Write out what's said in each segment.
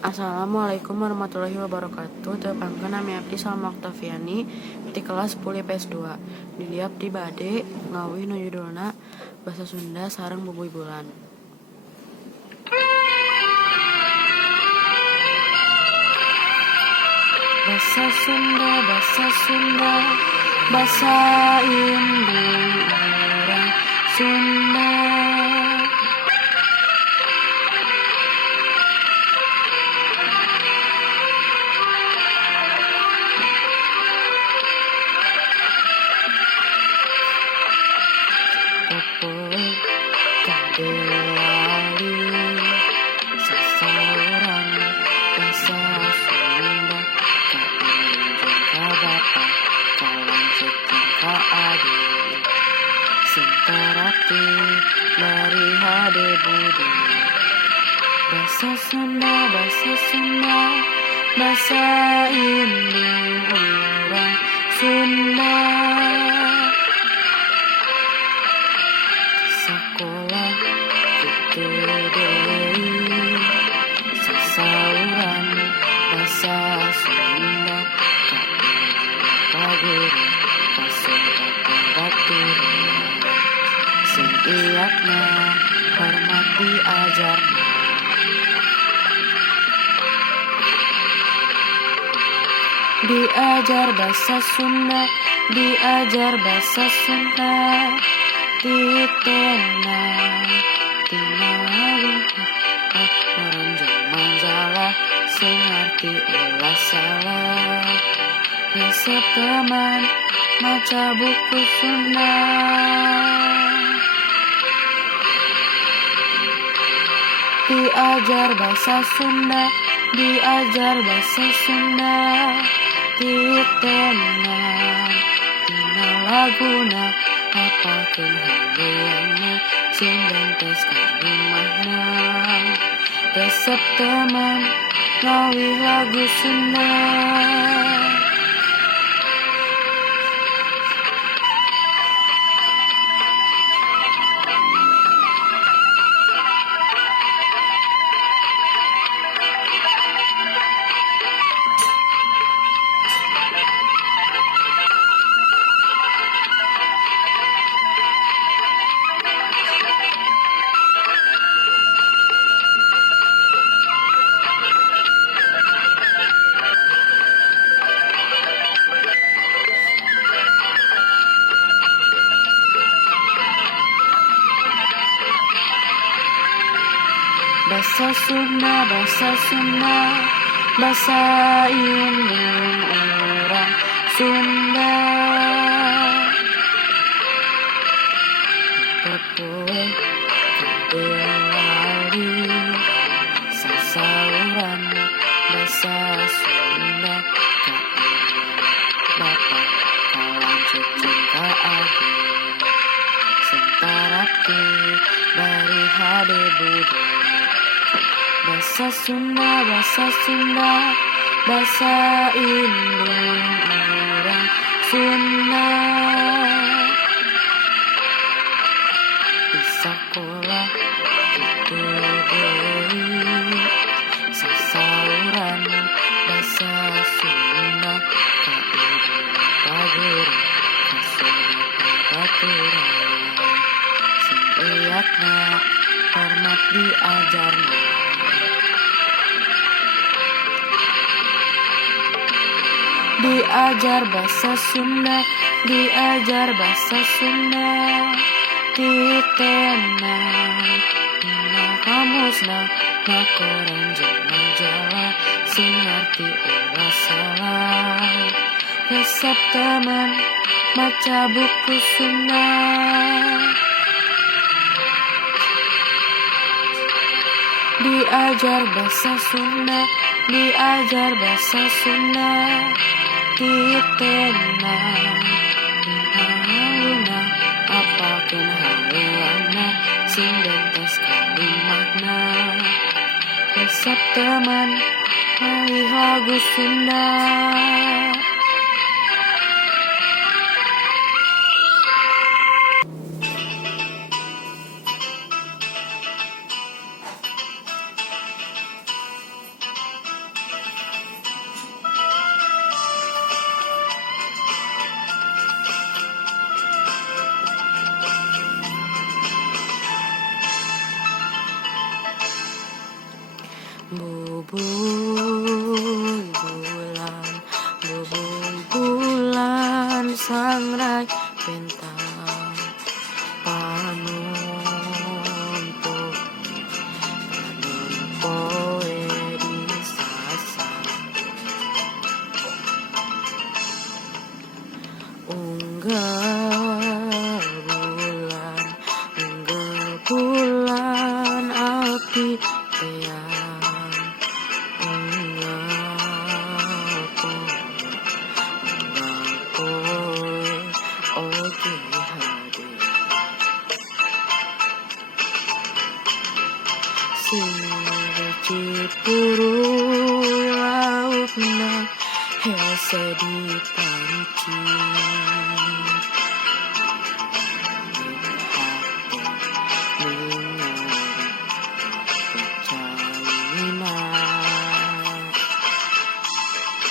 Assalamualaikum warahmatullahi wabarakatuh. Tepangkeun nami abdi Salma Oktaviani ti kelas 10 IPS 2. Di abdi bade ngawih nu judulna Basa Sunda sareng Bubuy Bulan. Basa Sunda, basa Sunda, basa indung orang Sunda. Popoe kadelali sasauran basa Sunda kainjung ka bapa kalanceuk ka adi sintarati dari hade budi. Basa Sunda, basa Sunda, basa indung urang Sunda. Sakola kitu deui sasauran basa Sunda ka guru kasebatan baturan sing iatna hormat diajarna. Diajar basa Sunda, diajar basa Sunda, titenang tinawih orang zaman salah sing ngarti ulah salah. Resep teman maca buku Sunda. Diajar bahasa Sunda, diajar bahasa Sunda, titenang tina laguna apakeun haleuna sing gentes kalimahna. Resep teman ngawih lagu Sunda. Basa Sunda, basa Sunda, basa indung orang Sunda. Popoe kadelali sasauran basa Sunda kainjung bapa kalanceuk ka adi sintarati bari hade budi. Basa Sunda, basa Sunda, basa indung orang Sunda. Di sakola kitu deui sasauran basa Sunda kainjung ka guru kasebatan baturan sing iatna hormat diajarna. Diajar bahasa Sunda, diajar bahasa Sunda, titenang tina kamusna makoran jeung majalah sing ngarti ulah salah. Resep teman maca buku Sunda. Diajar bahasa Sunda, diajar bahasa Sunda, titenang tina luna apakeun haleuna sing gentes kalimahna. Resep teman ngawih lagu Sunda. Bubui bulan sangrai bentang panumpu poe di sasa unggah bulan api teang unggah poe oke hadir Cipuru lautna hese dipancing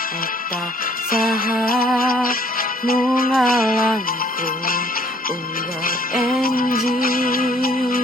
eta saha nu ngalangkung unggal enjing